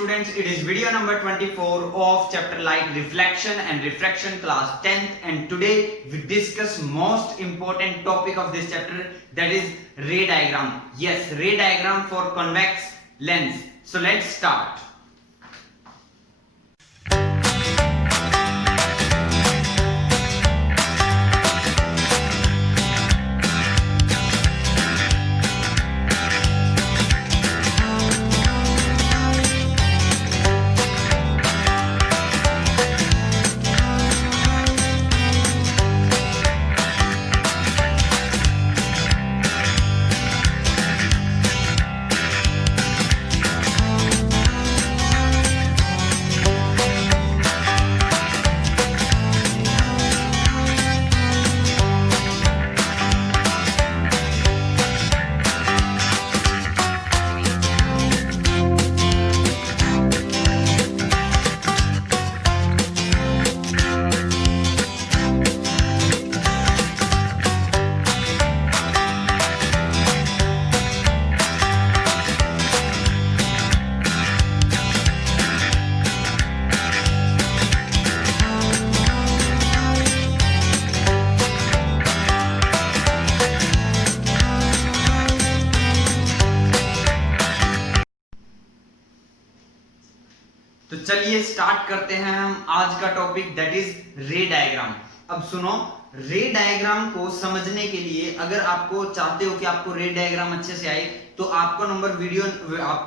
students, it is video number 24 of chapter light reflection and refraction class 10th, and today we discuss most important topic of this chapter, that is ray diagram. Yes, ray diagram for convex lens. So let's start. तो चलिए start करते हैं हम आज का topic, that is रे diagram. अब सुनो, रे डायग्राम को समझने के लिए अगर आपको चाहते हो कि आपको रे डायग्राम अच्छे से आए तो आपको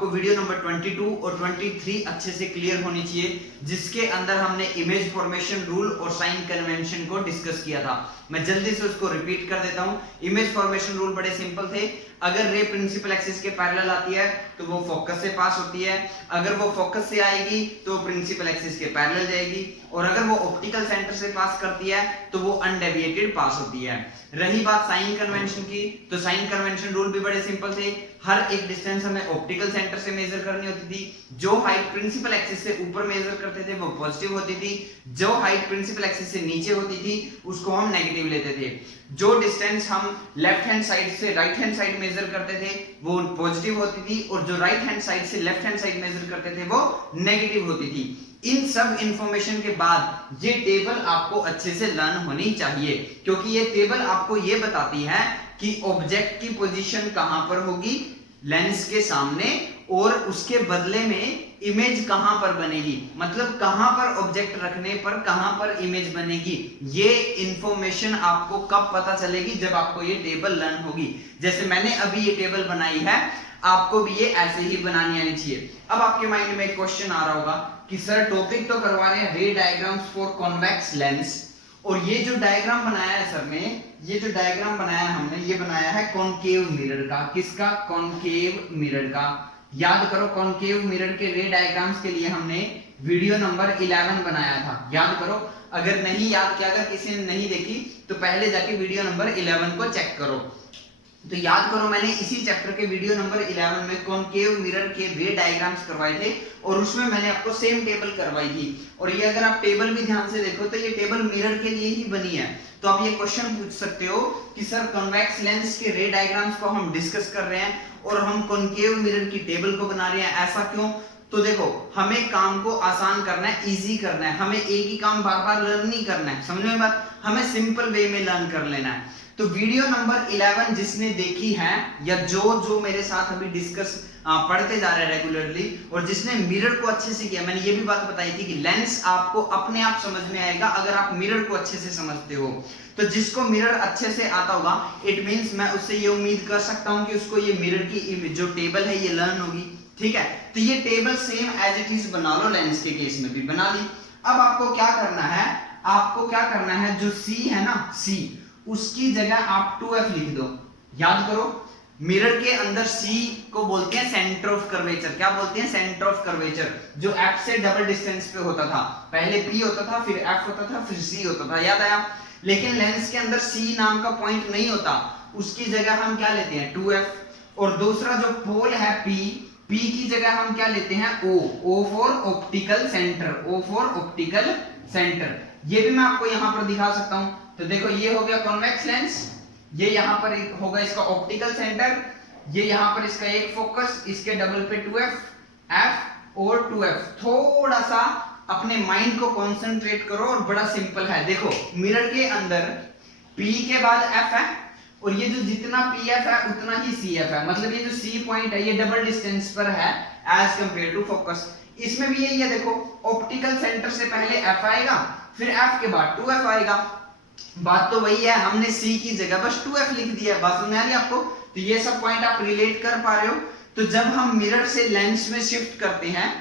वीडियो नंबर 22 और 23 अच्छे से क्लियर होनी चाहिए, जिसके अंदर हमने इमेज फॉर्मेशन रूल और साइन कन्वेंशन को डिस्कस किया था। मैं जल्दी से उसको रिपीट कर देता हूं। इमेज फॉर्मेशन रूल बड़े सिंपल थे। अगर रे प्रिंसिपल एक्सिस के पैरेलल आती है तो वो फोकस से पास होती है, अगर वो फोकस से आएगी तो प्रिंसिपल एक्सिस के पैरेलल जाएगी, और अगर वो ऑप्टिकल सेंटर से पास करती है तो वो अनडेविएटेड पास होती है। रही बात साइन कन्वेंशन की, तो साइन कन्वेंशन रूल भी बड़े सिंपल थे। हर एक डिस्टेंस हमें ऑप्टिकल सेंटर से मेजर करनी होती थी। जो हाइट प्रिंसिपल एक्सिस से ऊपर मेजर करते थे वो पॉजिटिव होती थी, जो हाइट प्रिंसिपल एक्सिस से नीचे होती थी उसको हम नेगेटिव लेते थे। जो डिस्टेंस हम लेफ्ट हैंड साइड से राइट हैंड साइड मेजर करते थे वो पॉजिटिव होती थी, और जो राइट हैंड साइड से लेफ्ट हैंड साइड मेजर करते थे वो नेगेटिव होती थी। इन सब इंफॉर्मेशन के बाद ये टेबल आपको अच्छे से लर्न होनी चाहिए, क्योंकि ये टेबल आपको ये बताती है कि ऑब्जेक्ट की पोजीशन कहां पर होगी लेंस के सामने, और उसके बदले में इमेज कहां पर बनेगी, मतलब कहां पर ऑब्जेक्ट रखने पर कहां पर इमेज बनेगी। ये इंफॉर्मेशन आपको कब पता चलेगी, जब आपको ये टेबल लर्न होगी। जैसे मैंने अभी ये टेबल बनाई है, आपको भी ये ऐसे ही बनानी आनी चाहिए। अब आपके माइंड में एक क्वेश्चन आ रहा होगा कि सर टॉपिक तो करवा रहे हैं रे डायग्राम्स फॉर कॉन्वेक्स लेंस, और ये जो डायग्राम बनाया है सर ने, ये जो डायग्राम बनाया है हमने, ये बनाया है कॉनकेव मिरर का। किसका? कॉनकेव मिरर का। याद करो, कॉनकेव मिरर के रे डायग्राम्स के लिए हमने वीडियो नंबर 11 बनाया था। याद करो, अगर नहीं याद किया, अगर किसी ने नहीं देखी तो पहले जाके वीडियो नंबर 11 को चेक करो। तो याद करो, मैंने इसी चैप्टर के वीडियो नंबर 11 में कॉनकेव मिरर के रे डायग्राम्स करवाए थे, और उसमें मैंने आपको सेम टेबल करवाई थी। और ये अगर आप टेबल भी ध्यान से देखो तो ये टेबल मिरर के लिए ही बनी है। तो आप ये क्वेश्चन पूछ सकते हो कि सर कॉन्वेक्स लेंस के रे डायग्राम्स को हम डिस्कस कर रहे हैं और हम कॉनकेव मिरर की टेबल को बना रहे हैं, ऐसा क्यों? तो देखो, हमें काम को आसान करना है, इजी करना है, हमें एक ही काम बार बार लर्न नहीं करना है। समझ में बात? हमें सिंपल वे में लर्न कर लेना है। तो वीडियो नंबर 11 जिसने देखी है, या जो मेरे साथ अभी डिस्कस पढ़ते जा रहे हैं रेगुलरली, और जिसने मिरर को अच्छे से किया, मैंने ये भी बात बताई थी कि लेंस आपको अपने आप समझ में आएगा अगर आप मिरर को अच्छे से समझते हो। तो जिसको मिरर अच्छे से आता होगा, इट मींस मैं उससे ये उम्मीद कर सकता हूं कि उसको ये मिरर की जो टेबल है ये लर्न होगी। ठीक है, तो ये table same as it is बना लो, लेंस के केस में भी बना ली। अब आपको क्या करना है, आपको क्या करना है, जो C है ना, C, उसकी जगह आप 2F लिख दो। याद करो, मिरर के अंदर C को बोलते हैं सेंटर ऑफ कर्वेचर। क्या बोलते हैं? सेंटर ऑफ कर्वेचर, जो F से डबल डिस्टेंस पे होता था। पहले P होता था, फिर F होता था, फिर C होता था। याद आया? लेकिन लेंस के अंदर C नाम का पॉइंट नहीं होता, उसकी जगह हम क्या लेते हैं? 2F। और दूसरा जो पोल है P की जगह हम क्या लेते हैं? O for optical centre, O for optical centre. ये भी मैं आपको यहां पर दिखा सकता हूं। तो देखो, ये हो गया कॉन्वेक्स लेंस, ये यहां पर होगा इसका ऑप्टिकल सेंटर, ये यहां पर इसका एक फोकस, इसके डबल पे 2F, F और 2f। थोड़ा सा अपने माइंड को कंसंट्रेट करो और बड़ा सिंपल है। देखो मिरर के अंदर P के बाद F है और ये जो जितना PF है उतना ही CF है, मतलब ये जो C पॉइंट है ये डबल डिस्टेंस पर है एज कंपेयर टू फोकस। इसमें भी यही है, देखो ऑप्टिकल सेंटर से पहले F आएगा, फिर F के बाद 2F आएगा। बात तो वही है, हमने C की जगह बस 2F लिख दिया है। बात समझ आ रही है आपको? तो ये सब पॉइंट आप रिलेट कर पा रहे हो। तो जब हम मिरर से लेंस में शिफ्ट करते हैं,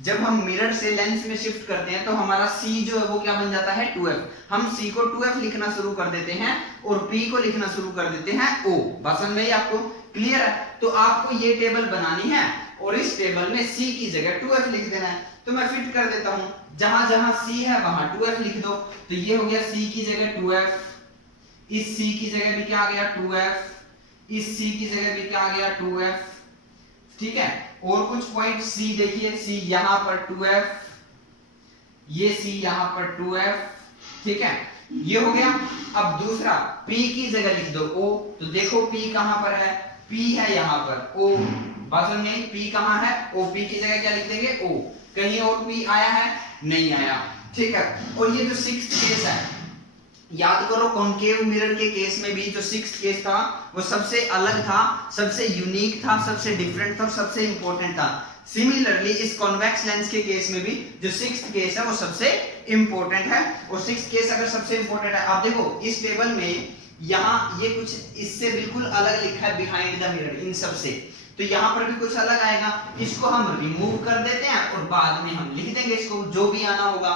जब हम मिरर से लेंस में शिफ्ट करते हैं तो हमारा C जो है वो क्या बन जाता है 2F। हम C को 2F लिखना शुरू कर देते हैं और P को लिखना शुरू कर देते हैं O। बात समझ में आई आपको? क्लियर है? तो आपको ये टेबल बनानी है और इस टेबल में C की जगह 2F लिख देना है। तो मैं फिट कर देता हूं, जहां जहां C है वहां 2F लिख दो। तो ये हो गया C की जगह 2F, इस C की जगह भी क्या आ गया 2F, इस C की जगह भी क्या आ गया 2F। ठीक है, और कुछ पॉइंट C देखिए, C यहां पर 2F, ये C यहां पर 2F। ठीक है, ये हो गया। अब दूसरा P की जगह लिख दो O। तो देखो P कहां पर है, P है यहां पर O। बात समझ में आई? P कहां है O, P की जगह क्या लिख देंगे O। कहीं और P आया है? नहीं आया। ठीक है, और ये जो 6th केस है, याद करो कॉन्केव मिरर के केस में भी जो 6th केस था वो सबसे अलग था, सबसे यूनिक था, सबसे डिफरेंट था और सबसे इंपॉर्टेंट था। सिमिलरली इस कॉन्वेक्स लेंस के केस में भी जो 6th केस है वो सबसे इंपॉर्टेंट है। और 6th केस अगर सबसे इंपॉर्टेंट है, आप देखो इस टेबल में यहाँ ये कुछ इससे बिल्कुल अलग लिखा है बिहाइंड द मिरर, इन सब से। तो यहाँ पर भी कुछ अलग आएगा, इसको हम रिमूव कर देते हैं और बाद में हम लिख देंगे इसको जो भी आना होगा।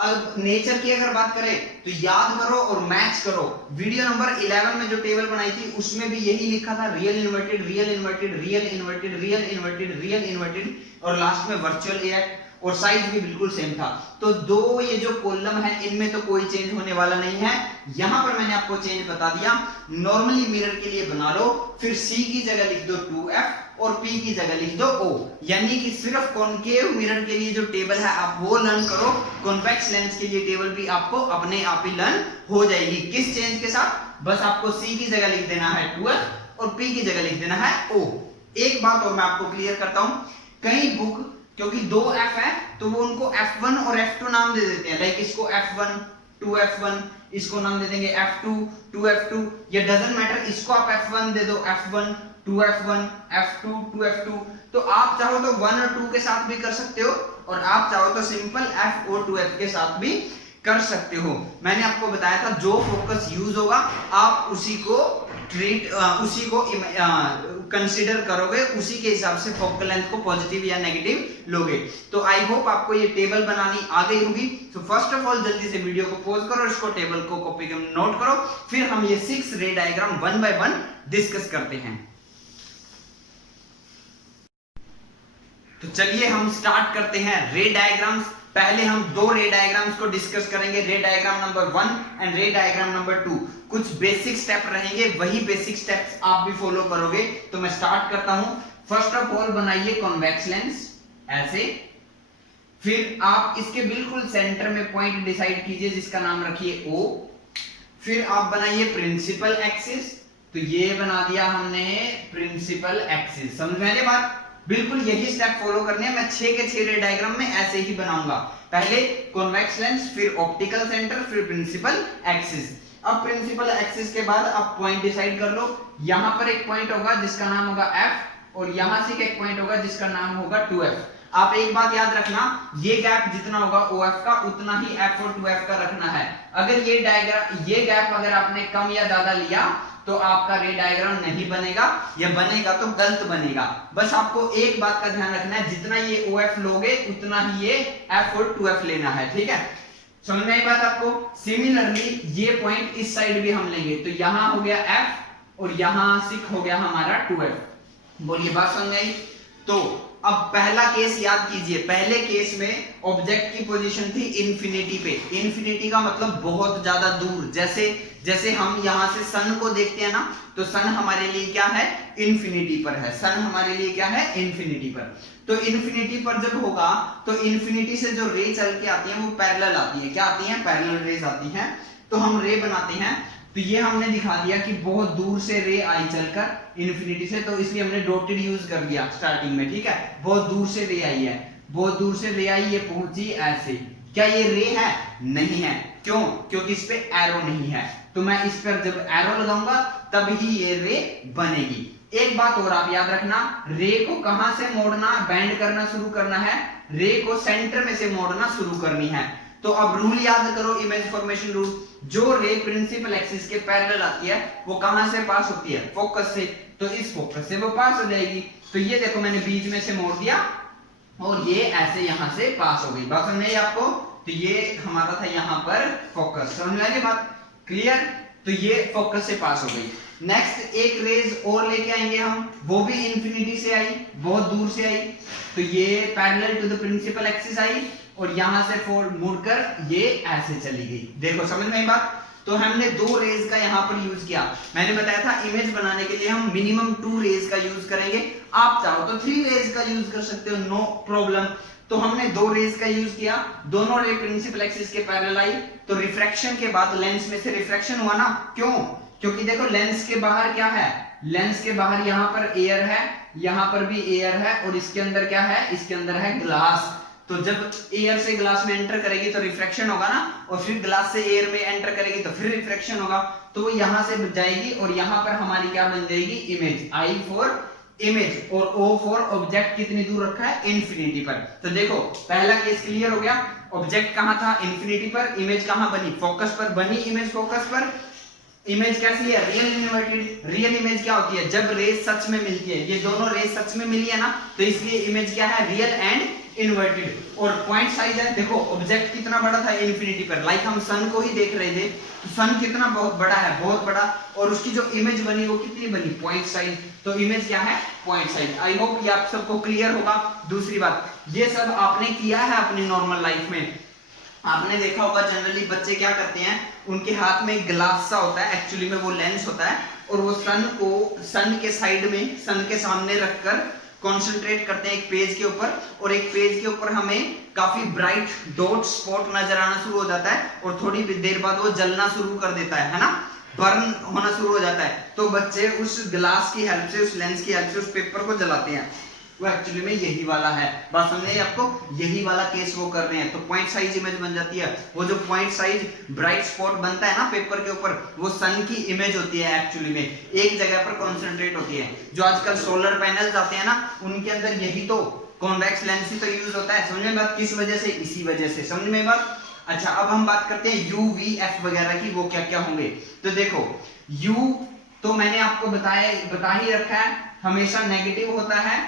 अब नेचर की अगर बात करें तो याद करो और मैच करो। वीडियो नंबर 11 में जो टेबल बनाई थी उसमें भी यही लिखा था, real inverted, real inverted, real inverted, real inverted, real inverted और लास्ट में वर्चुअल रिएक्ट, और साइज भी बिल्कुल सेम था। तो दो ये जो कॉलम है इनमें तो कोई चेंज होने वाला नहीं है। यहां पर मैंने आपको चेंज बता दिया। नॉर्मली मिरर के लिए बना लो, फिर C की जगह लिख दो 2F और P की जगह लिख दो O। यानी कि सिर्फ कॉन्केव मिरर के लिए जो टेबल है आप वो लर्न करो, कॉन्वेक्स लेंस के लिए टेबल भी आपको अपने आप ही लर्न हो जाएगी। किस चेंज के साथ? बस आपको C की जगह लिख देना है 2F और P की जगह लिख देना है O। एक बात और मैं आपको क्लियर करता हूं, कई बुक क्योंकि 2F है तो वो उनको F1 और F2 नाम दे देते हैं। लाइक इसको F1 2F1, इसको नाम दे देंगे F2 2F2, ये डजंट मैटर, इसको आप F1 दे दो, F1 2F1, F2 2F2। तो आप चाहो तो 1 और 2 के साथ भी कर सकते हो और आप चाहो तो सिंपल F और 2F के साथ भी कर सकते हो। मैंने आपको बताया था जो फोकस यूज होगा आप उसी को उसी को कंसीडर करोगे, उसी के हिसाब से फोकल लेंथ को पॉजिटिव या नेगेटिव लोगे। तो आई होप आपको ये टेबल बनानी आ गई होगी। तो फर्स्ट ऑफ ऑल जल्दी से वीडियो को पॉज करो, इसको टेबल को कॉपी कर नोट करो, फिर हम ये 6 रे डायग्राम 1 बाय 1 डिस्कस करते हैं। तो चलिए हम स्टार्ट करते हैं रे डायग्राम्स। पहले हम 2 रे डायग्राम्स को डिस्कस करेंगे, रे डायग्राम नंबर 1 एंड रे डायग्राम नंबर 2। कुछ बेसिक स्टेप रहेंगे, वही बेसिक स्टेप्स आप भी फॉलो करोगे। तो मैं स्टार्ट करता हूं। फर्स्ट ऑफ ऑल बनाइए कॉन्वेक्स लेंस ऐसे, फिर आप इसके बिल्कुल सेंटर में पॉइंट डिसाइड कीजिए जिसका नाम रखिए O। फिर आप बनाइए प्रिंसिपल एक्सिस, तो ये बना दिया हमने प्रिंसिपल एक्सिस। समझ में आ रही बात? बिल्कुल यही स्टेप फॉलो करने हैं। मैं 6 के 6 रे डायग्राम में ऐसे ही बनाऊंगा, पहले कॉन्वेक्स लेंस, फिर ऑप्टिकल सेंटर, फिर प्रिंसिपल एक्सिस। अब प्रिंसिपल एक्सिस के बाद आप पॉइंट डिसाइड कर लो। यहां पर एक पॉइंट होगा जिसका नाम होगा F और यहां से एक पॉइंट होगा जिसका नाम होगा 2F। आप एक बात याद रखना, ये गैप जितना होगा OF का उतना ही F और 2F का रखना है। अगर ये गैप अगर आपने कम या ज्यादा लिया तो आपका रे डायग्राम नहीं बनेगा, या बनेगा तो गलत बनेगा। बस आपको एक बात का ध्यान रखना है, जितना ये OF लोगे उतना ही ये F और 2F लेना है। ठीक है, समझ में आई बात आपको? सिमिलरली ये पॉइंट इस साइड भी हम लेंगे, तो यहां हो गया F और यहां से हो गया हमारा 2F। बोलिए बात समझ आई? तो अब पहला केस याद कीजिए। पहले केस में ऑब्जेक्ट की पोजीशन थी इंफिनिटी पे। इंफिनिटी का मतलब बहुत ज्यादा दूर। जैसे हम यहां से सन को देखते हैं ना, तो सन हमारे लिए क्या है? इंफिनिटी पर है। सन हमारे लिए क्या है? इंफिनिटी पर। तो इंफिनिटी पर जब होगा तो इंफिनिटी से जो रे चल के आती है वो पैरेलल आती है। क्या आती है? पैरेलल रेज आती हैं। तो हम रे बनाते हैं, तो ये हमने दिखा दिया कि बहुत दूर से रे आई चलकर इंफिनिटी से, तो इसलिए हमने डॉटेड यूज कर दिया स्टार्टिंग में। ठीक है, बहुत दूर से रे आई है। बहुत दूर से रे आई, ये पहुंची ऐसे। क्या ये रे है? नहीं है। क्यों? क्योंकि इस पे एरो नहीं है। तो मैं इस पर जब एरो लगाऊंगा तब ही ये रे बनेगी। एक बात और आप याद रखना, रे को कहां से मोड़ना, बेंड करना शुरू करना है, रे को सेंटर में से मोड़ना शुरू करनी है। तो अब रूल याद करो, इमेज फॉर्मेशन रूल। जो रे प्रिंसिपल एक्सिस के पैरेलल आती है वो कहां से पास होती है? फोकस से। तो इस फोकस से वो पास हो जाएगी। तो ये देखो मैंने बीच में से मोड़ दिया और ये ऐसे यहां से पास हो गई। बात समझ आई आपको? तो ये हमारा था यहां पर फोकस। समझ में आई बात? क्लियर? तो ये फोकस से पास हो गई। नेक्स्ट एक रेज और लेके आएंगे हम, वो भी इंफिनिटी से आई, बहुत दूर से आई। तो ये parallel to the principal axis आई और यहां से मुड़कर ये ऐसे चली गई। देखो समझ में आई बात? तो हमने 2 रेज का यहां पर यूज किया। मैंने बताया था इमेज बनाने के लिए हम मिनिमम 2 रेज का यूज करेंगे। आप चाहो तो 3 रेज का यूज कर सकते हो, नो प्रॉब्लम। तो हमने 2 रेज का यूज किया, दोनों रे प्रिंसिपल एक्सिस के पैरेलल आई। तो रिफ्रैक्शन के बाद लेंस में से रिफ्रैक्शन हुआ ना। क्यों? क्योंकि देखो लेंस के बाहर क्या है, लेंस के बाहर यहां पर एयर है, यहां पर भी एयर है और इसके अंदर क्या है? इसके अंदर है ग्लास। तो जब एयर से ग्लास में एंटर करेगी तो रिफ्रैक्शन होगा ना, और फिर ग्लास से एयर में एंटर करेगी तो फिर रिफ्रैक्शन होगा। तो वो यहां से जाएगी और यहां पर हमारी क्या बन जाएगी? इमेज। आई फॉर इमेज और ओ फॉर ऑब्जेक्ट कितनी दूर रखा है? इन्फिनिटी पर। तो देखो पहला केस क्लियर हो गया। ऑब्जेक्ट कहां था? इन्फिनिटी पर। इमेज कहां बनी? फोकस पर बनी इमेज, फोकस पर। इमेज कैसी है? Real inverted. रियल इमेज क्या होती है? जब रेज सच में मिलती है, ये दोनों रेज सच में मिली है ना, तो इसलिए इमेज क्या है? Real and inverted. और पॉइंट साइज है, देखो ऑब्जेक्ट कितना बड़ा था इन्फिनिटी पर, लाइक हम सन को ही देख रहे थे, तो सन कितना बहुत बड़ा है, बहुत बड़ा। और उसकी जो इमेज बनी वो कितनी बनी? Point size. तो इमेज क्या है? Point size. आई होप ये आप सबको क्लियर होगा। दूसरी बात, ये सब आपने किया है अपनी नॉर्मल लाइफ में। आपने देखा होगा जनरली बच्चे क्या करते हैं, उनके हाथ में एक ग्लास सा होता है, एक्चुअली में वो लेंस होता है, और वो सन को सन के साइड में, सन के सामने रखकर कंसंट्रेट करते हैं एक पेज के ऊपर, और एक पेज के ऊपर हमें काफी ब्राइट डॉट स्पॉट नजर आना शुरू हो जाता है और थोड़ी देर बाद वो जलना शुरू कर देता है ना, बर्न होना शुरू हो जाता है। तो बच्चे उस ग्लास की हेल्प से, उस लेंस की हेल्प से उस पेपर को जलाते हैं। वो एक्चुअली में यही वाला है। बात समझ आई आपको? यही वाला केस वो कर रहे हैं। तो पॉइंट साइज इमेज बन जाती है। वो जो पॉइंट साइज ब्राइट स्पॉट बनता है ना पेपर के ऊपर, वो सन की इमेज होती है एक्चुअली में, एक जगह पर कॉन्सेंट्रेट होती है। जो आजकल सोलर पैनल्स आते हैं ना, उनके अंदर यही तो कॉन्वेक्स लेंस ही तो यूज होता है। समझ में बात? किस वजह से? इसी वजह से। समझ में बात? अच्छा, अब हम बात करते हैं यू वी एफ वगैरह की, वो क्या क्या होंगे। तो देखो यू तो मैंने आपको बता ही रखा है, हमेशा नेगेटिव होता है।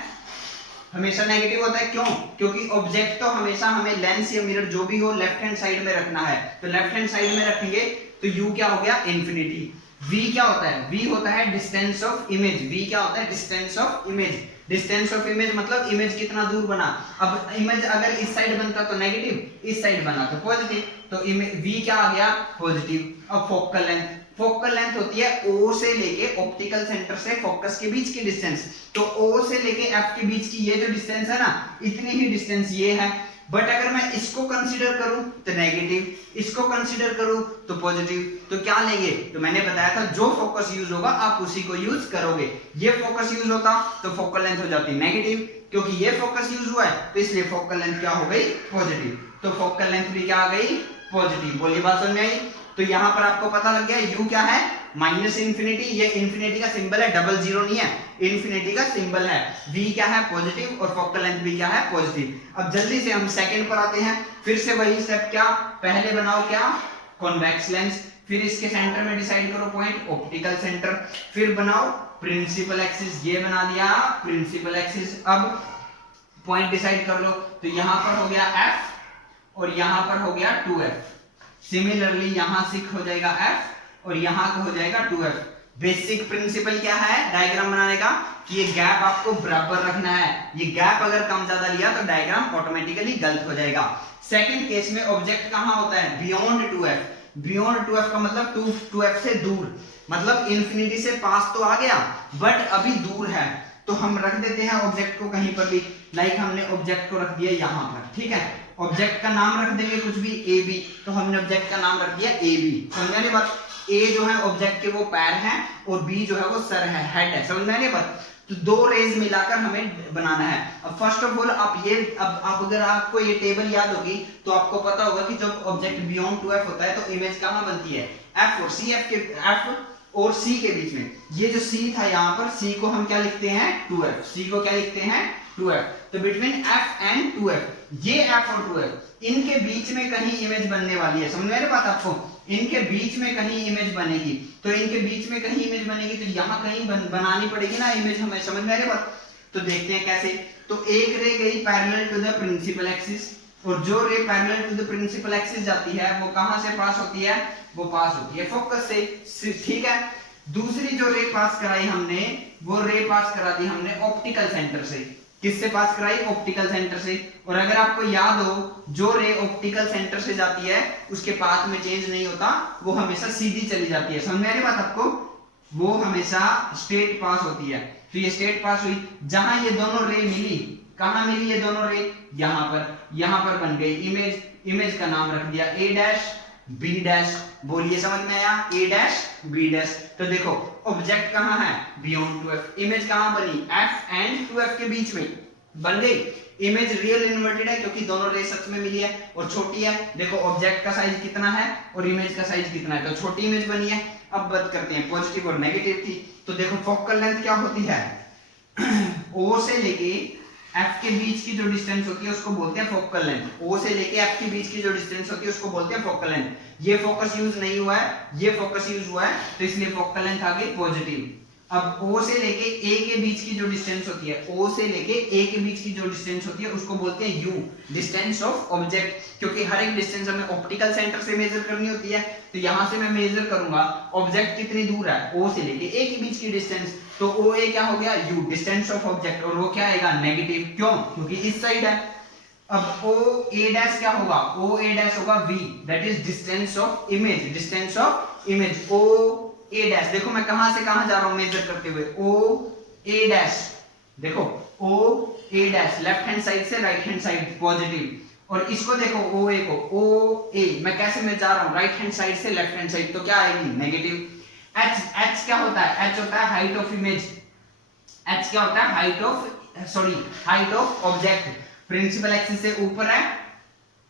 हमेशा नेगेटिव होता है। क्यों? क्योंकि ऑब्जेक्ट तो हमेशा हमें लेंस या मिरर जो भी हो लेफ्ट हैंड साइड में रखना है। तो लेफ्ट हैंड साइड में रखेंगे तो u क्या हो गया? इंफिनिटी। v क्या होता है? v होता है डिस्टेंस ऑफ इमेज। v क्या होता है? Distance of image. Distance of image मतलब इमेज कितना दूर बना। अब इमेज अगर इस साइड बनता तो नेगेटिव, इस साइड बना तो पॉजिटिव। तो v क्या आ गया? पॉजिटिव। अब फोकल लेंथ, फोकल लेंथ होती है O से लेके ऑप्टिकल सेंटर से फोकस के बीच की डिस्टेंस। तो O से लेके F के बीच की ये जो डिस्टेंस है ना, इतनी ही डिस्टेंस ये है। बट अगर मैं इसको कंसीडर करूं तो नेगेटिव, इसको कंसीडर करूं तो पॉजिटिव। तो क्या लेंगे? तो मैंने बताया था जो फोकस यूज होगा आप उसी को यूज करोगे। ये फोकस यूज होता तो फोकल लेंथ हो जाती नेगेटिव, क्योंकि ये फोकस यूज हुआ है तो इसलिए फोकल लेंथ क्या हो गई? पॉजिटिव। तो फोकल लेंथ भी क्या आ गई? पॉजिटिव। बोलिए बात समझ में आई? तो यहां पर आपको पता लग गया u क्या है? Minus infinity. ये इंफिनिटी का सिंबल है, डबल जीरो नहीं है, इंफिनिटी का सिंबल है। v क्या है? पॉजिटिव। और फोकल लेंथ भी क्या है? पॉजिटिव। अब जल्दी से हम सेकंड पर आते हैं। फिर से वही स्टेप, क्या पहले बनाओ? क्या? Convex lens. फिर इसके सेंटर में डिसाइड करो पॉइंट, ऑप्टिकल सेंटर। फिर बनाओ प्रिंसिपल एक्सिस, ये बना दिया प्रिंसिपल एक्सिस। अब पॉइंट डिसाइड कर लो। तो यहां पर हो गया f और यहां पर हो गया 2f। सिमिलरली यहां 6 हो जाएगा f और यहां का हो जाएगा 2f। बेसिक प्रिंसिपल क्या है डायग्राम बनाने का? कि ये गैप आपको बराबर रखना है। ये गैप अगर कम ज्यादा लिया तो डायग्राम ऑटोमेटिकली गलत हो जाएगा। सेकंड केस में ऑब्जेक्ट कहां होता है? Beyond 2f। बियॉन्ड 2f का मतलब 2f से दूर, मतलब इंफिनिटी से पास तो आ गया बट अभी दूर है। तो हम रख देते हैं ऑब्जेक्ट को कहीं पर भी, लाइक हमने ऑब्जेक्ट को रख दिया यहां पर, ठीक है। ऑब्जेक्ट का नाम रख देंगे कुछ भी, ए बी, तो हमने ऑब्जेक्ट का नाम रख दिया ए बी। समझा नहीं बात? ए जो है ऑब्जेक्ट के वो पैर हैं और बी जो है वो सर है, हेड है। समझ में आ गया बात? तो दो रेज मिलाकर हमें बनाना है। अब फर्स्ट ऑफ ऑल आप ये, अब आप अगर आपको ये टेबल याद होगी तो आपको पता होगा कि जब ऑब्जेक्ट बियॉन्ड 2f होता है तो इमेज कहां बनती है? f और c, f और c के बीच में। ये जो c था यहाँ पर, c को हम क्या लिखते हैं? 2f। c को क्या लिखते हैं? 2f। तो बिटवीन f एंड 2f, ये f और 2f, इनके बीच में कहीं इमेज बनने वाली है। समझ में आ रही बात आपको? इनके बीच में कहीं इमेज बनेगी। तो इनके बीच में कहीं इमेज बनेगी तो यहाँ कहीं बनानी पड़ेगी ना इमेज हमें। समझ में आ रही बात? तो देखते हैं कैसे। तो एक रे गई parallel to the principal axis, और जो ray parallel to the principal axis जाती है वो कहां से पास होती है? वो पास होती है फोकस से। ठीक है। दूसरी जो रे पास कराई हमने, वो रे पास करा दी हमने ऑप्टिकल सेंटर से। किससे पास कराई? ऑप्टिकल सेंटर से। और अगर आपको याद हो, जो रे ऑप्टिकल सेंटर से जाती है उसके पाथ में चेंज नहीं होता, वो हमेशा सीधी चली जाती है। समझ में आ रही बात आपको? वो हमेशा स्ट्रेट पास होती है। तो ये स्ट्रेट पास हुई। जहां ये दोनों रे मिली, कहां मिली ये दोनों रे? यहां पर बन गई इमेज। इमेज का नाम रख दिया a डैश b डैश। बोलिए समझ में आया? a dash b dash. तो देखो ऑब्जेक्ट कहां है? Beyond 2f। इमेज कहां बनी? f एंड 2f के बीच में बन गई। इमेज रियल इन्वर्टेड है क्योंकि दोनों रे सच में मिली है और छोटी है। देखो ऑब्जेक्ट का साइज कितना है और इमेज का साइज कितना है, तो छोटी इमेज बनी है। अब बात करते हैं पॉजिटिव और नेगेटिव की। तो देखो फोकल लेंथ क्या होती है? O से लेके F के बीच की जो डिस्टेंस होती है उसको बोलते हैं फोकल लेंथ। O से लेके F के बीच की जो डिस्टेंस होती है उसको बोलते हैं फोकल लेंथ। ये फोकस यूज नहीं हुआ है, ये फोकस यूज हुआ है, तो इसलिए फोकल लेंथ आ गई पॉजिटिव। अब O से लेके A के बीच की जो डिस्टेंस होती है, O से लेके A के बीच की जो डिस्टेंस होती है उसको बोलते हैं U, डिस्टेंस ऑफ ऑब्जेक्ट। क्योंकि हर एक डिस्टेंस हमें ऑप्टिकल सेंटर से मेजर करनी होती है। तो यहां से मैं मेजर करूंगा ऑब्जेक्ट कितनी दूर है O से लेके A के बीच की डिस्टेंस, तो OA क्या हो गया? U, distance of object. और वो क्या आएगा? नेगेटिव। क्यों? क्योंकि इस साइड है। अब OA डैश क्या होगा? OA डैश होगा V, that is distance of image. Distance of image OA dash. देखो मैं कहां से कहां जा रहा हूं मेजर करते हुए, OA डैश। देखो OA dash left hand side से राइट हैंड साइड पॉजिटिव। और इसको देखो OA को, OA मैं कैसे में जा रहा हूं? राइट हैंड साइड से लेफ्ट हैंड साइड, तो क्या आएगी? नेगेटिव। H क्या होता है? H होता है हाइट ऑफ इमेज। H क्या होता है? Height of object. Principal axis से ऊपर है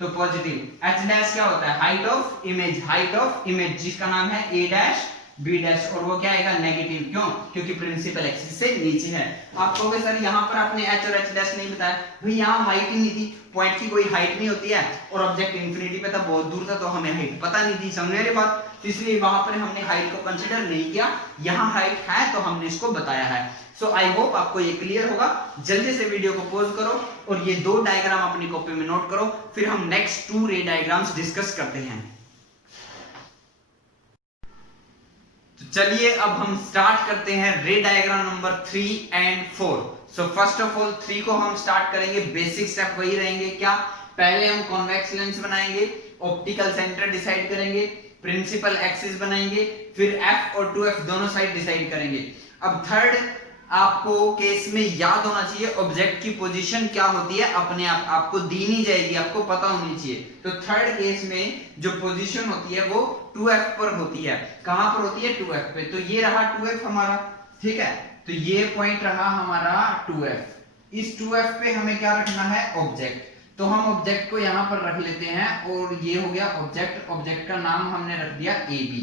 तो पॉजिटिव। H डैश क्या होता है? Height of image. Height of image जिसका नाम है A डैश B डैश, और वो क्या आएगा? नेगेटिव। क्यों? क्योंकि प्रिंसिपल एक्सिस से नीचे है। आप कहोगे सर यहाँ पर आपने H और H डैश नहीं बताया। भाई यहाँ हाइट ही नहीं थी, पॉइंट की कोई हाइट नहीं होती है, और ऑब्जेक्ट इंफिनिटी पे था, बहुत दूर था, तो हमें हाइट पता नहीं थी। समझ रहे बात? तो इसलिए वहां पर हमने हाइट को कंसीडर नहीं किया। यहाँ हाइट है तो हमने इसको बताया है। सो आई होप आपको ये क्लियर होगा। जल्दी से वीडियो को पॉज करो और ये दो डायग्राम अपनी कॉपी में नोट करो, फिर हम नेक्स्ट 2 रे डायग्राम्स डिस्कस करते हैं। तो चलिए अब हम स्टार्ट करते हैं रे diagram number 3 and 4। So first of all 3 को हम स्टार्ट करेंगे। बेसिक स्टेप वही रहेंगे। क्या? पहले हम कॉन्वेक्स लेंस बनाएंगे, ऑप्टिकल सेंटर डिसाइड करेंगे, प्रिंसिपल एक्सिस बनाएंगे, फिर F और 2F दोनों साइड डिसाइड करेंगे। अब थर्ड आपको केस में याद होना चाहिए ऑब्जेक्ट की पोजीशन क्या होती है, अपने आप आपको दी नहीं जाएगी, आपको पता होनी चाहिए। तो थर्ड केस में जो पोजीशन होती है वो 2F पर होती है। कहां पर होती है? 2F पे। तो ये रहा 2F हमारा, ठीक है। तो ये पॉइंट रहा हमारा 2F। इस 2F पे हमें क्या रखना है? ऑब्जेक्ट। तो हम ऑब्जेक्ट को यहां पर रख लेते हैं और ये हो गया ऑब्जेक्ट। ऑब्जेक्ट का नाम हमने रख दिया AB।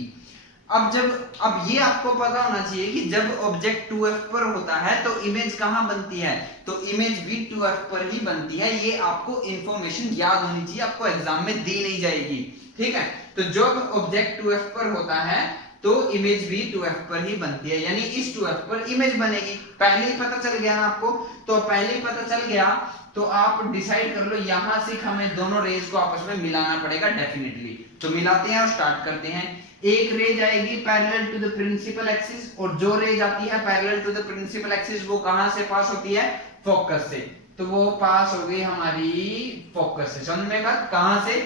अब ये आपको पता होना चाहिए कि जब ऑब्जेक्ट 2F पर होता है तो इमेज कहां बनती है? तो इमेज भी 2F पर ही बनती है। ये आपको इंफॉर्मेशन याद होनी चाहिए, आपको एग्जाम में दी नहीं जाएगी, ठीक है। तो जब ऑब्जेक्ट 2F पर होता है तो इमेज भी 2F पर ही बनती है, यानी इस 2F पर इमेज बनेगी। पहले ही पता चल गया ना आपको? तो पहले ही पता चल गया तो आप डिसाइड कर लो यहां से हमें दोनों रेज को आपस में मिलाना पड़ेगा डेफिनेटली। तो मिलाते हैं और स्टार्ट करते हैं। एक रे जाएगी parallel to the principal axis, और जो रे जाती है parallel to the principal axis वो कहां से पास होती है? फोकस से। तो वो पास हो गई हमारी फोकस से। समझ में बात? कहां से?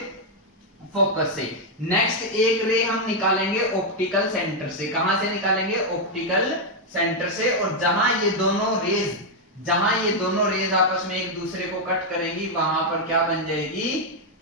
फोकस से। नेक्स्ट एक रे हम निकालेंगे ऑप्टिकल सेंटर से। कहां से निकालेंगे? ऑप्टिकल सेंटर से। और जहां ये दोनों रेज आपस में एक दूसरे को कट करेंगी वहां पर क्या बन जाएगी?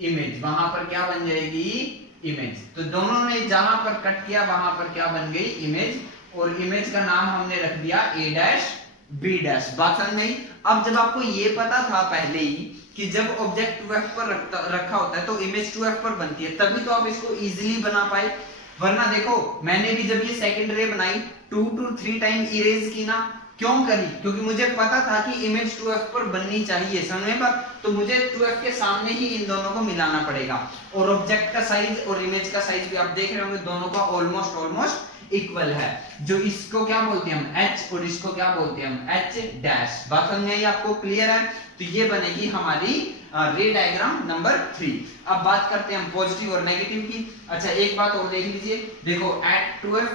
इमेज। वहां पर क्या बन जाएगी? इमेज। तो दोनों ने जहां पर कट किया वहां पर क्या बन गई, इमेज, और इमेज का नाम हमने रख दिया a डैश b डैश। बात समझ में आई? अब जब आपको ये पता था पहले ही कि जब ऑब्जेक्ट 2f पर रखा होता है तो इमेज 2f पर बनती है, तभी तो आप इसको इजीली बना पाए। वरना देखो मैंने भी जब ये सेकंड रे बनाई 2 to 3 टाइम इरेज की ना, क्यों करी? क्योंकि मुझे पता था कि इमेज 2f पर बननी चाहिए, समझ में बात? तो मुझे 2f के सामने ही इन दोनों को मिलाना पड़ेगा। और ऑब्जेक्ट का साइज और इमेज का साइज भी आप देख रहे होंगे, दोनों का ऑलमोस्ट इक्वल है। जो इसको क्या बोलते हैं हम h, और इसको क्या बोलते हैं हम h डैश। बात समझ में आई आपको? क्लियर है? तो ये बनेगी हमारी रे डायग्राम नंबर 3। अब बात करते हैं हम पॉजिटिव और नेगेटिव की। अच्छा एक बात और देख लीजिए, देखो एट 2f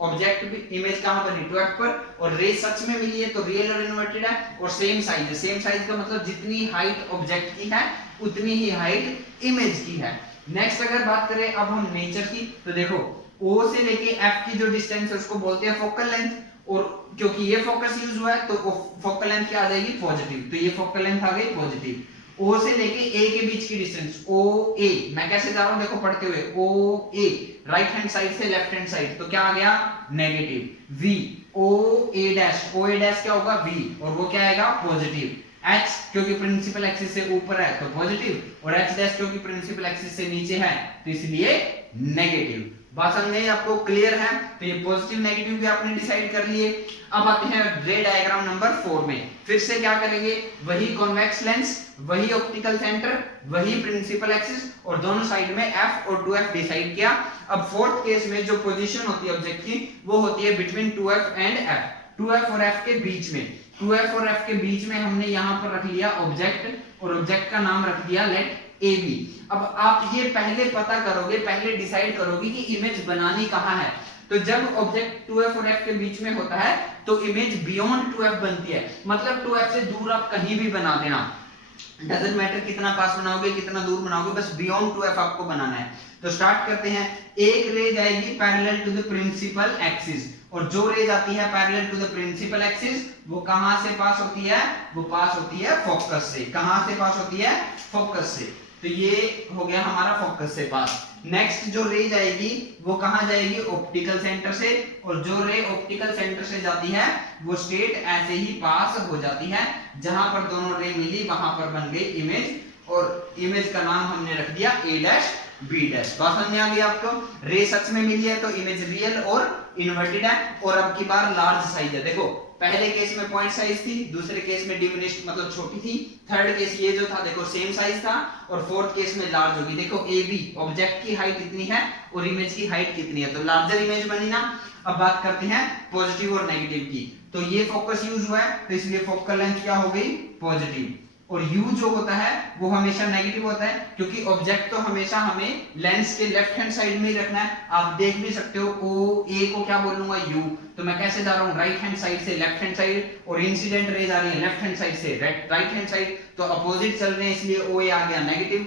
ऑब्जेक्ट भी इमेज कहां बनी 2f पर, और रे सच में मिली है तो रियल और इन्वर्टेड है, और सेम साइज है। सेम साइज का मतलब जितनी हाइट ऑब्जेक्ट की है उतनी ही हाइट इमेज की है। नेक्स्ट अगर बात करें अब हम नेचर की, तो देखो O से लेके F की जो डिस्टेंस है उसको बोलते हैं फोकल लेंथ, और क्योंकि ये फोकस यूज हुआ है तो फोकल लेंथ क्या आ जाएगी, पॉजिटिव। तो ये फोकल लेंथ आ गई पॉजिटिव। O से लेके A के बीच की डिस्टेंस OA, मैं कैसे जा रहा हूं देखो पढ़ते हुए, OA राइट हैंड साइड से लेफ्ट हैंड साइड, तो क्या आ गया, negative. V OA dash, OA dash क्या होगा V, और वो क्या आएगा, पॉजिटिव। H क्योंकि प्रिंसिपल एक्सिस से ऊपर है तो पॉजिटिव, और H डैश क्योंकि प्रिंसिपल एक्सिस से नीचे है तो इसलिए नेगेटिव। बात समझ में आपको? क्लियर है? तो ये पॉजिटिव नेगेटिव भी आपने डिसाइड कर लिए। अब आते हैं रे डायग्राम नंबर 4 में। फिर से क्या करेंगे, वही कॉन्वेक्स लेंस, वही ऑप्टिकल सेंटर, वही प्रिंसिपल एक्सिस, और दोनों साइड में f और 2f डिसाइड किया। अब फोर्थ केस में जो पोजीशन होती है ऑब्जेक्ट की वो होती है between 2f and f, 2f और f के बीच में। 2f और f के बीच में हमने यहां पर रख लिया ऑब्जेक्ट, और ऑब्जेक्ट का नाम रख दिया लेट AB। अब आप ये पहले पता करोगे, पहले डिसाइड करोगे कि इमेज बनानी कहां है। तो जब ऑब्जेक्ट 2f और f के बीच में होता है तो इमेज बियॉन्ड 2f बनती है, मतलब 2f से दूर आप कहीं भी बना देना, डजंट मैटर कितना पास बनाओगे कितना दूर बनाओगे, बस बियॉन्ड 2f आपको बनाना है। तो स्टार्ट करते हैं। एक रे जाएगी parallel to the principal axis, और जो रे जाती है parallel to the principal axis वो कहां से पास होती है, वो पास होती है फोकस से। कहां से पास होती है, फोकस से। तो ये हो गया हमारा फोकस से पास। नेक्स्ट जो रे जाएगी वो कहां जाएगी, ऑप्टिकल सेंटर से, और जो रे ऑप्टिकल सेंटर से जाती है वो स्ट्रेट ऐसे ही पास हो जाती है, जहां पर दोनों रे मिली वहां पर बन गई इमेज, और इमेज का नाम हमने रख दिया A डैश B डैश। बात समझ में आ गई आपको? रे सच में मिली है तो इमेज रियल और इन्वर्टेड है, और अब की बार लार्ज साइज है। देखो पहले केस में पॉइंट साइज थी, दूसरे केस में डिमिनिश्ड मतलब छोटी थी, थर्ड केस ये जो था देखो सेम साइज था, और फोर्थ केस में लार्ज होगी। देखो AB ऑब्जेक्ट की हाइट इतनी है और इमेज की हाइट कितनी है, तो लार्जर इमेज बनी ना। अब बात करते हैं पॉजिटिव और नेगेटिव की। तो ये फोकस यूज हुआ है तो इसलिए फोकल लेंथ क्या हो गई, पॉजिटिव, और U जो होता है वो हमेशा नेगेटिव होता है, क्योंकि ऑब्जेक्ट तो हमेशा हमें लेंस के लेफ्ट हैंड साइड में ही रखना है। आप देख भी सकते हो OA को क्या बोलूंगा, U, तो मैं कैसे जा रहा हूँ, राइट हैंड साइड से लेफ्ट हैंड साइड, और इंसिडेंट रेज आ रही है लेफ्ट हैंड साइड से राइट हैंड साइड, तो अपोजिट चल रहे हैं इसलिए OA आ गया नेगेटिव।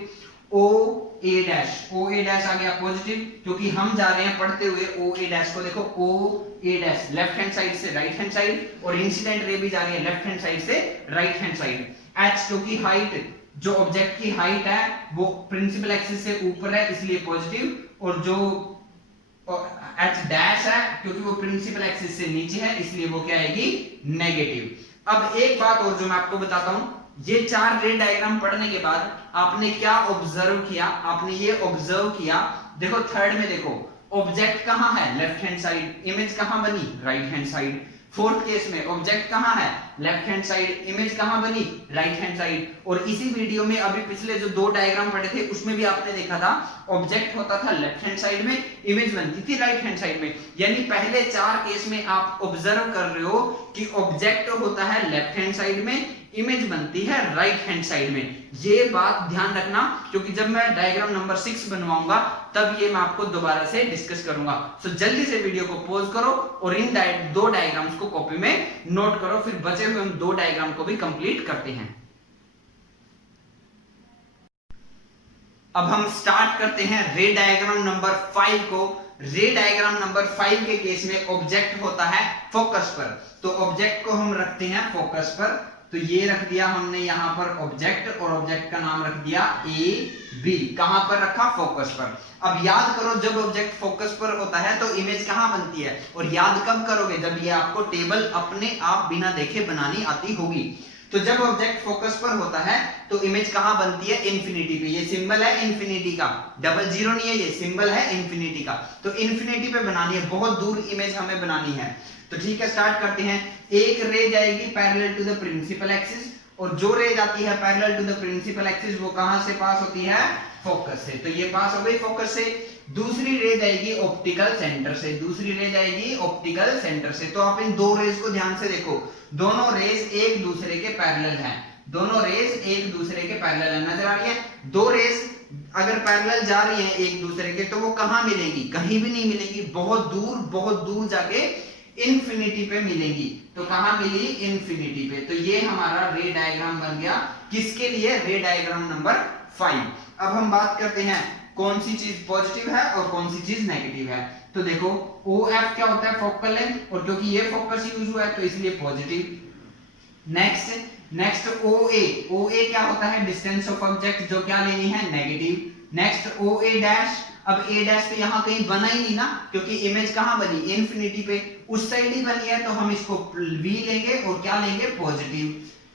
OA डैश आ गया पॉजिटिव, क्योंकि हम जा रहे हैं पढ़ते हुए OA डैश को। देखो OA dash left hand side से राइट हैंड साइड, और इंसिडेंट रे भी जा रही है लेफ्ट हैंड साइड से राइट हैंड साइड। H क्योंकि हाइट, जो ऑब्जेक्ट की हाइट है वो प्रिंसिपल एक्सिस से ऊपर है इसलिए पॉजिटिव, और जो H डैश है क्योंकि वो प्रिंसिपल एक्सिस से नीचे है इसलिए वो क्या आएगी, नेगेटिव। अब एक बात और जो मैं आपको बताता हूं, ये 4 रे डायग्राम पढ़ने के बाद आपने क्या ऑब्जर्व किया, आपने ये ऑब्जर्व किया, देखो थर्ड में देखो ऑब्जेक्ट कहां है, लेफ्ट हैंड साइड, इमेज कहां बनी, right hand side. Fourth case में ऑब्जेक्ट कहां है, लेफ्ट हैंड साइड, इमेज कहां बनी, राइट हैंड साइड। और इसी वीडियो में अभी पिछले जो 2 डायग्राम पढ़े थे उसमें भी आपने देखा था ऑब्जेक्ट होता था लेफ्ट हैंड साइड में, इमेज बनती थी राइट हैंड साइड में। यानी पहले 4 केस में आप ऑब्जर्व कर रहे हो कि ऑब्जेक्ट होता है लेफ्ट हैंड साइड में, इमेज बनती है राइट हैंड साइड में। ये बात ध्यान रखना, क्योंकि जब मैं डायग्राम नंबर 6 बनवाऊंगा तब ये मैं आपको दोबारा से डिस्कस करूंगा। सो जल्दी से वीडियो को पॉज करो और इन 2 डायग्राम्स को कॉपी में नोट करो, फिर बचे हुए हम 2 डायग्राम को भी कंप्लीट करते हैं। अब हम स्टार्ट करते हैं रे डायग्राम नंबर 5 को। रे डायग्राम नंबर 5 के केस में ऑब्जेक्ट होता है फोकस पर, तो ऑब्जेक्ट को हम रखते हैं फोकस पर। तो ये रख दिया हमने यहाँ पर ऑब्जेक्ट, और ऑब्जेक्ट का नाम रख दिया ए बी। कहां पर रखा? फोकस पर। अब याद करो, जब ऑब्जेक्ट फोकस पर होता है तो इमेज कहां बनती है, और याद कब करोगे? जब ये आपको टेबल अपने आप बिना देखे बनानी आती होगी। तो जब ऑब्जेक्ट फोकस पर होता है तो इमेज कहां बनती है? इन्फिनिटी पे। ये सिंबल है इन्फिनिटी का, डबल जीरो नहीं है, ये सिंबल है इन्फिनिटी का। तो इन्फिनिटी पे बनानी है, बहुत दूर इमेज हमें बनानी है। तो ठीक है, स्टार्ट करते हैं। एक रे जाएगी parallel to the principal axis, और जो रे जाती है parallel to the principal axis वो कहां से पास होती है? फोकस से। तो ये पास हो गई फोकस से। दूसरी रे जाएगी ऑप्टिकल सेंटर से, दूसरी रे जाएगी ऑप्टिकल सेंटर से। तो आप इन दो रेज को ध्यान से देखो, दोनों रेज एक दूसरे के पैरेलल हैं, दोनों रेज एक दूसरे के पैरेलल है, नजर आ रही है? दो रेज अगर पैरेलल जा रही है एक दूसरे के तो वो कहां मिलेंगी? कहीं भी नहीं मिलेंगी, बहुत दूर जाके इन्फिनिटी पे मिलेगी। तो कहां मिली? इन्फिनिटी पे। तो ये हमारा रे डायग्राम बन गया, किसके लिए? रे डायग्राम नंबर 5। अब हम बात करते हैं कौन सी चीज पॉजिटिव है और कौन सी चीज नेगेटिव है। तो देखो OF क्या होता है? फोकल लेंथ, और क्योंकि ये फोकस यूज हुआ है तो इसलिए पॉजिटिव। नेक्स्ट OA क्या होता है? डिस्टेंस ऑफ ऑब्जेक्ट, जो क्या लेनी है? नेगेटिव। नेक्स्ट OA डैश, अब A डैश तो यहाँ कहीं बना ही नहीं ना, क्योंकि इमेज कहाँ बनी? इन्फिनिटी पे, उस साइड ही बनी है, तो हम इसको V लेंगे और क्या लेंगे? पॉजिटिव।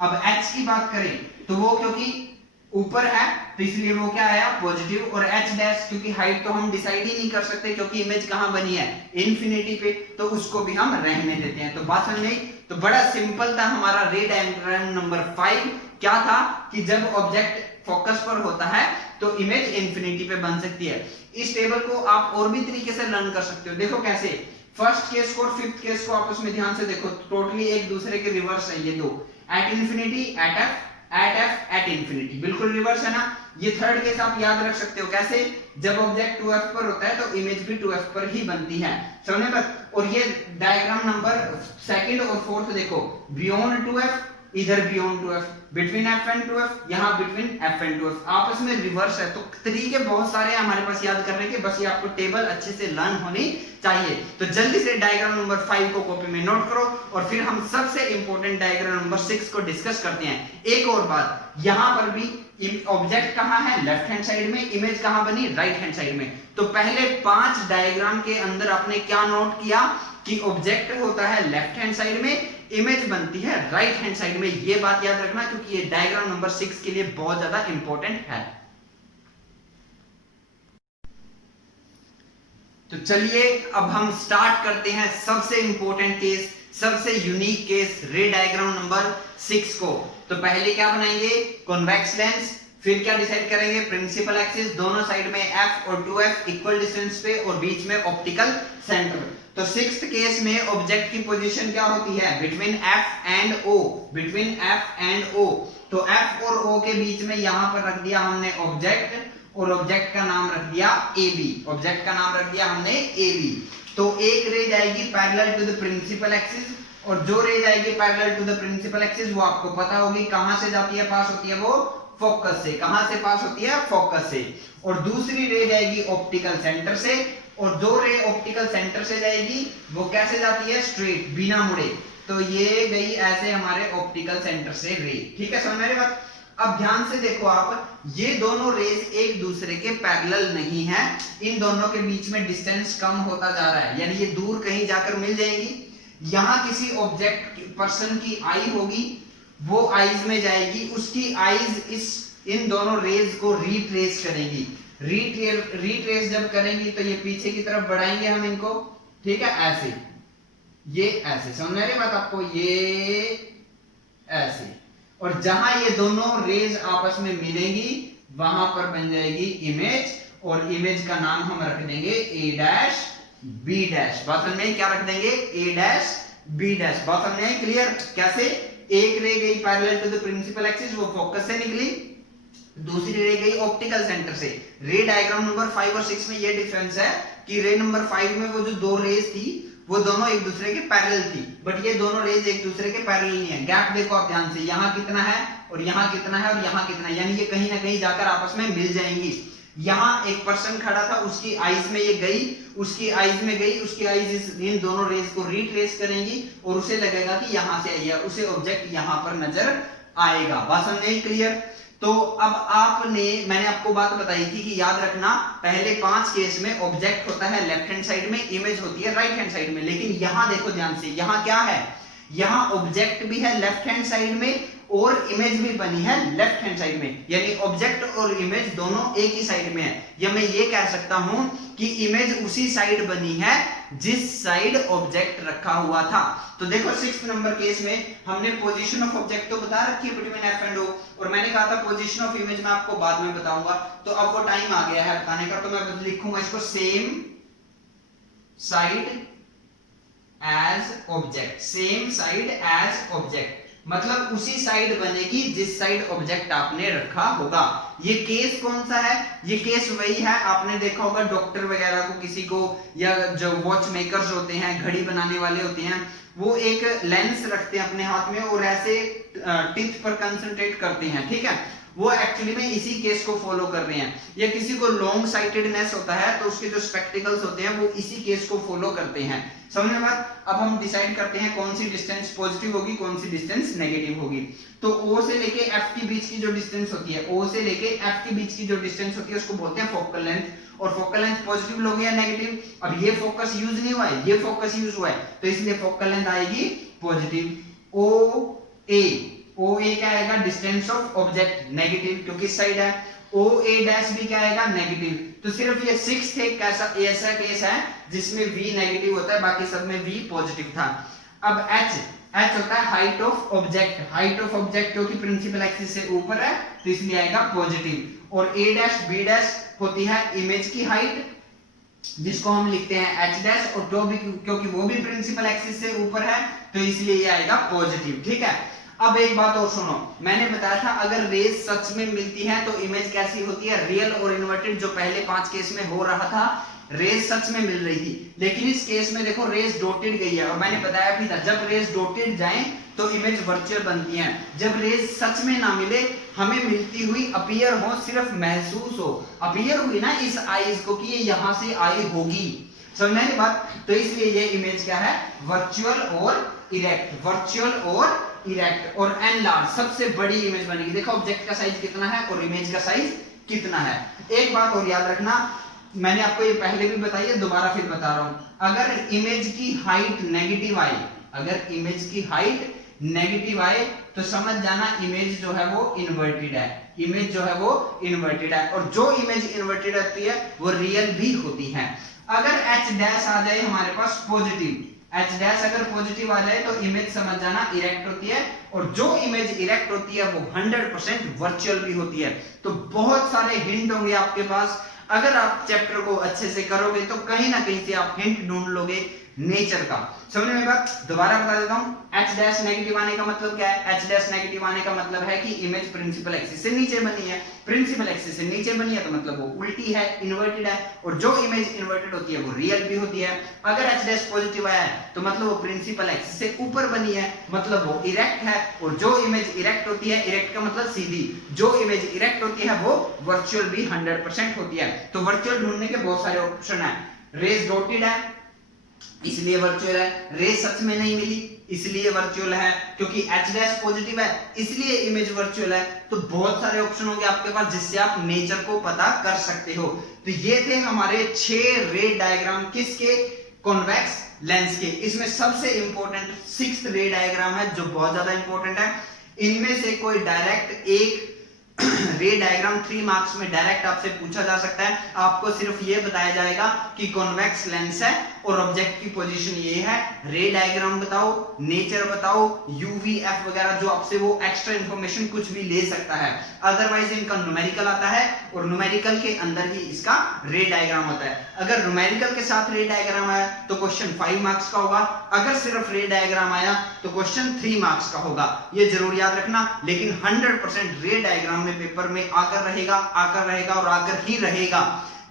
अब H की बात करें तो वो क्योंकि ऊपर है तो इसलिए वो क्या आया? पॉजिटिव। और H डैश क्योंकि हाइट तो हम डिसाइड ही नहीं कर सकते क्योंकि इमेज कहां बनी है? इन्फिनिटी पे, तो उसको भी हम रहने देते हैं। तो बात समझ में? तो बड़ा सिंपल था हमारा रे डायग्राम नंबर 5। क्या था कि जब ऑब्जेक्ट फोकस पर होता है तो इमेज इन्फिनिटी पे बन सकती है। इस टेबल को आप और भी तरीके से लर्न कर सकते हो। देखो कैसे, फर्स्ट केस को और फिफ्थ केस को आपस में ध्यान से देखो, टोटली एक दूसरे के रिवर्स है ये दो। एट इन्फिनिटी, एट इन्फिनिटी, बिल्कुल रिवर्स है ना। ये थर्ड केस आप याद रख सकते हो, कैसे? जब ऑब्जेक्ट 2f पर होता है तो इमेज भी 2f पर ही बनती है, समझ में बात? और ये डायग्राम नंबर सेकंड और फोर्थ देखो, बियॉन्ड 2f, इधर beyond 2f, between f and 2f, यहाँ बिटवीन f एंड 2f, आपस में रिवर्स है। तो तरीके बहुत सारे हैं हमारे पास याद करने के, बस ये आपको टेबल अच्छे से लर्न होनी चाहिए। तो जल्दी से डायग्राम नंबर 5 को कॉपी में नोट करो, और फिर हम सबसे इंपॉर्टेंट डायग्राम नंबर 6 को डिस्कस करते हैं। एक और बात, यहाँ पर भी ऑब्जेक्ट कहाँ है? लेफ्ट हैंड साइड में, इमेज कहाँ बनी? राइट हैंड साइड में। तो पहले 5 डायग्राम के अंदर आपने क्या नोट किया कि ऑब्जेक्ट होता है लेफ्ट हैंड साइड में, इमेज बनती है राइट हैंड साइड में। ये बात याद रखना क्योंकि ये डायग्राम नंबर 6 के लिए बहुत ज्यादा इंपॉर्टेंट है। तो चलिए अब हम स्टार्ट करते हैं सबसे इंपॉर्टेंट केस, सबसे यूनिक केस, रे डायग्राम नंबर 6 को। तो पहले क्या बनाएंगे? कॉन्वेक्स लेंस, फिर क्या डिसाइड करेंगे? प्रिंसिपल एक्सिस, दोनों साइड में f और 2f इक्वल डिस्टेंस पे, और बीच में ऑप्टिकल सेंटर। तो सिक्स्थ केस में ऑब्जेक्ट की पोजीशन क्या होती है? Between f and o, between f and o। तो f और o के बीच में यहां पर रख दिया हमने ऑब्जेक्ट, और ऑब्जेक्ट का नाम रख दिया AB, ऑब्जेक्ट का नाम रख दिया हमने AB। तो एक रे जाएगी parallel to the principal axis, और जो रे जाएगी parallel to the principal axis वो आपको पता होगी कहां से जाती है, पास होती है? वो फोकस से। कहां से पास होती है? फोकस से। और दूसरी रे जाएगी ऑप्टिकल सेंटर से, और जो रे ऑप्टिकल सेंटर से जाएगी वो कैसे जाती है? स्ट्रेट, बिना मुड़े। तो ये गई ऐसे हमारे ऑप्टिकल सेंटर से रे, ठीक है, समझ मेरी बात? अब ध्यान से देखो आप, ये दोनों रेज एक दूसरे के पैरेलल नहीं है, इन दोनों के बीच में डिस्टेंस कम होता जा रहा है, यानी ये दूर कहीं जाकर मिल जाएंगी। यहां किसी ऑब्जेक्ट पर्सन की आई होगी, वो आईज में जाएगी, उसकी आईज इन दोनों रेज को रीट्रेस करेंगी। रीट्रेस जब करेंगी तो ये पीछे की तरफ बढ़ाएंगे हम इनको, ठीक है, ऐसे, ये ऐसे, समझ में आ रही बात आपको? ये ऐसे, और जहां ये दोनों रेज आपस में मिलेंगी वहां पर बन जाएगी इमेज, और इमेज का नाम हम रख देंगे A डैश B डैश। बात समझ में? क्या रख देंगे? A dash B dash. बात समझ में? क्लियर? कैसे? एक रे गई parallel to the principal axis, वो फोकस से निकली, दूसरी रे गई ऑप्टिकल सेंटर से। रे डायग्राम नंबर 5 और 6 में ये डिफरेंस है कि रे नंबर 5 में वो जो दो रेज थी वो दोनों एक दूसरे के पैरेलल थी, बट ये दोनों रेज एक दूसरे के पैरेलल नहीं है। गैप देखो आप ध्यान से, यहाँ कितना है और यहाँ कितना है और यहाँ कितना है, यानी ये कहीं ना कहीं जाकर आपस में मिल जाएंगी। यहाँ एक पर्सन खड़ा था, उसकी आईज में ये गई, उसकी आईज में गई, उसकी आईज इन दोनों रेज को रिट्रेस करेंगी और उसे लगेगा कि यहाँ से आई है, उसे ऑब्जेक्ट यहाँ पर नजर आएगा। बात समझे क्लियर? तो अब मैंने आपको बात बताई थी कि याद रखना पहले 5 केस में ऑब्जेक्ट होता है लेफ्ट हैंड साइड में, इमेज होती है राइट हैंड साइड में। लेकिन यहां देखो ध्यान से, यहां क्या है, यहां ऑब्जेक्ट भी है लेफ्ट हैंड साइड में और इमेज भी बनी है लेफ्ट हैंड साइड में, यानी ऑब्जेक्ट और इमेज दोनों एक ही साइड में है। या मैं ये कह सकता हूं कि इमेज उसी साइड बनी है जिस साइड ऑब्जेक्ट रखा हुआ था। तो देखो 6 नंबर केस में हमने पोजीशन ऑफ ऑब्जेक्ट तो बता रखी है बिटवीन एफ एंड ओ, और मैंने कहा था पोजीशन ऑफ इमेज मैं आपको बाद में बताऊंगा। तो अब वो टाइम आ गया है बताने का, तो मैं लिखूंगा इसको same side as object, same side as object, मतलब उसी साइड बनेगी जिस साइड ऑब्जेक्ट आपने रखा होगा। ये केस कौन सा है? ये केस वही है, आपने देखा होगा डॉक्टर वगैरह को, किसी को, या जो वॉच मेकर्स होते हैं, घड़ी बनाने वाले होते हैं, वो एक लेंस रखते हैं अपने हाथ में और ऐसे टिथ पर कंसंट्रेट करते हैं, ठीक है, वो एक्चुअली में इसी केस को फॉलो कर रहे हैं। या किसी को लॉन्ग साइटेडनेस होता है तो उसके जो स्पेक्टिकल्स होते हैं वो इसी केस को फॉलो करते हैं। समझ में बात? अब हम डिसाइड करते हैं कौन सी डिस्टेंस पॉजिटिव होगी, कौन सी डिस्टेंस नेगेटिव होगी। तो O से लेके F के बीच की जो डिस्टेंस होती है, O से लेके F के बीच की जो डिस्टेंस होती है उसको बोलते हैं फोकल लेंथ, और फोकल लेंथ पॉजिटिव लोगे या नेगेटिव? अब ये फोकस यूज नहीं हुआ है, ये फोकस यूज हुआ है, तो इसलिए फोकल लेंथ आएगी पॉजिटिव। OA क्या आएगा? डिस्टेंस ऑफ ऑब्जेक्ट नेगेटिव, क्योंकि इस साइड है। OA डैश भी क्या आएगा? नेगेटिव। तो सिर्फ ये 6th एक ऐसा केस है जिसमें V नेगेटिव होता है, बाकी सब में V पॉजिटिव था। अब H होता है height of object, height of object क्योंकि प्रिंसिपल एक्सिस से ऊपर है तो इसलिए आएगा पॉजिटिव। और A डैश B डैश होती है इमेज की हाइट, जिसको हम लिखते हैं H डैश, और जो भी क्योंकि वो भी प्रिंसिपल एक्सिस से ऊपर है तो इसलिए ये आएगा पॉजिटिव, ठीक है। अब एक बात और सुनो, मैंने बताया था अगर रेज सच में मिलती है तो इमेज कैसी होती है? रियल और इन्वर्टेड, जो पहले 5 केस में हो रहा था रेज सच में मिल रही थी। लेकिन इस केस में देखो रेज डॉटेड गई है, और मैंने बताया भी था जब रेज डॉटेड जाएं तो इमेज वर्चुअल बनती है। जब रेज सच में ना मिले, हमें मिलती हुई अपीयर हो, सिर्फ महसूस हो, अपीयर हुई ना इस आईज को कि ये यहां से आई होगी, समझ में बात? तो इसलिए ये इमेज क्या है? वर्चुअल और इरेक्ट, वर्चुअल और इरेक्ट। और एनलार्ज सबसे बड़ी इमेज बनेगी। देखो ऑब्जेक्ट का साइज कितना है और इमेज का साइज कितना है। एक बात और याद रखना, मैंने आपको ये पहले भी बताई है, दोबारा फिर बता रहा हूं, अगर इमेज की हाइट नेगेटिव आए, अगर इमेज की हाइट नेगेटिव आए तो समझ जाना इमेज जो है वो इन्वर्टेड है, इमेज जो है वो इन्वर्टेड है। और जो इमेज इन्वर्टेड होती है वो रियल भी होती है। अगर H डैश आ जाए हमारे पास पॉजिटिव, H डैश अगर पॉजिटिव आ जाए तो इमेज समझ जाना इरेक्ट होती है, और जो इमेज इरेक्ट होती है वो 100% वर्चुअल भी होती है। तो बहुत सारे हिंट होंगे आपके पास, अगर आप चैप्टर को अच्छे से करोगे तो कहीं ना कहीं से आप हिंट ढूंढ लोगे नेचर का। समझ में बात? दोबारा बता देता हूं, H डैश नेगेटिव आने का मतलब क्या है? H डैश नेगेटिव आने का मतलब है कि इमेज प्रिंसिपल एक्सिस से नीचे बनी है, प्रिंसिपल एक्सिस से नीचे बनी है तो मतलब वो उल्टी है, इन्वर्टेड है, और जो इमेज इन्वर्टेड होती है वो रियल भी होती है। अगर H डैश पॉजिटिव आया है तो मतलब वो प्रिंसिपल एक्सिस से ऊपर बनी है, मतलब वो इरेक्ट है, और जो इमेज इरेक्ट होती है, इरेक्ट का मतलब सीधी, जो इमेज इरेक्ट होती है वो वर्चुअल भी 100% होती है। तो वर्चुअल ढूंढने के बहुत सारे ऑप्शन है। रेज डॉटेड है इसलिए वर्चुअल है, रेज सच में नहीं मिली इसलिए वर्चुअल है, क्योंकि H डैश पॉजिटिव है इसलिए इमेज वर्चुअल है। तो बहुत सारे ऑप्शन होंगे आपके पास जिससे आप नेचर को पता कर सकते हो। तो ये थे हमारे 6 रे डायग्राम, किसके? कॉन्वेक्स लेंस के। इसमें सबसे इंपॉर्टेंट 6th रे डायग्राम है जो बहुत ज्यादा इंपॉर्टेंट है। इनमें से कोई डायरेक्ट एक रे डायग्राम 3 मार्क्स में डायरेक्ट आपसे पूछा जा सकता है। आपको सिर्फ ये बताया जाएगा कि कॉन्वेक्स लेंस है और ऑब्जेक्ट की पोजीशन ये है, रे डायग्राम बताओ, नेचर बताओ, यूवीएफ वगैरह, जो आपसे वो एक्स्ट्रा इंफॉर्मेशन कुछ भी ले सकता है। अदरवाइज इनका न्यूमेरिकल आता है और न्यूमेरिकल के अंदर ही इसका रे डायग्राम होता है। अगर न्यूमेरिकल के साथ रे डायग्राम आया तो क्वेश्चन 5 मार्क्स का होगा, अगर सिर्फ रे डायग्राम आया तो क्वेश्चन 3 मार्क्स का होगा। ये जरूर याद रखना। लेकिन 100% रे डायग्राम में पेपर में आकर रहेगा और आकर ही रहेगा।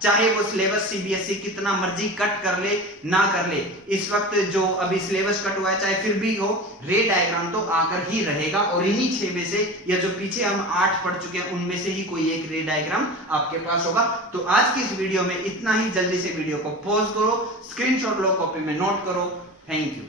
चाहे वो सिलेबस सीबीएसई कितना मर्जी कट कर ले ना कर ले, इस वक्त जो अभी सिलेबस कट हुआ है चाहे फिर भी हो, रे डायग्राम तो आकर ही रहेगा और इन्हीं 6 में से या जो पीछे हम 8 पढ़ चुके हैं उनमें से ही कोई एक रे डायग्राम आपके पास होगा। तो आज की इस वीडियो में इतना ही। जल्दी से वीडियो को पॉज करो, स्क्रीनशॉट लो, कॉपी में नोट करो। Thank you.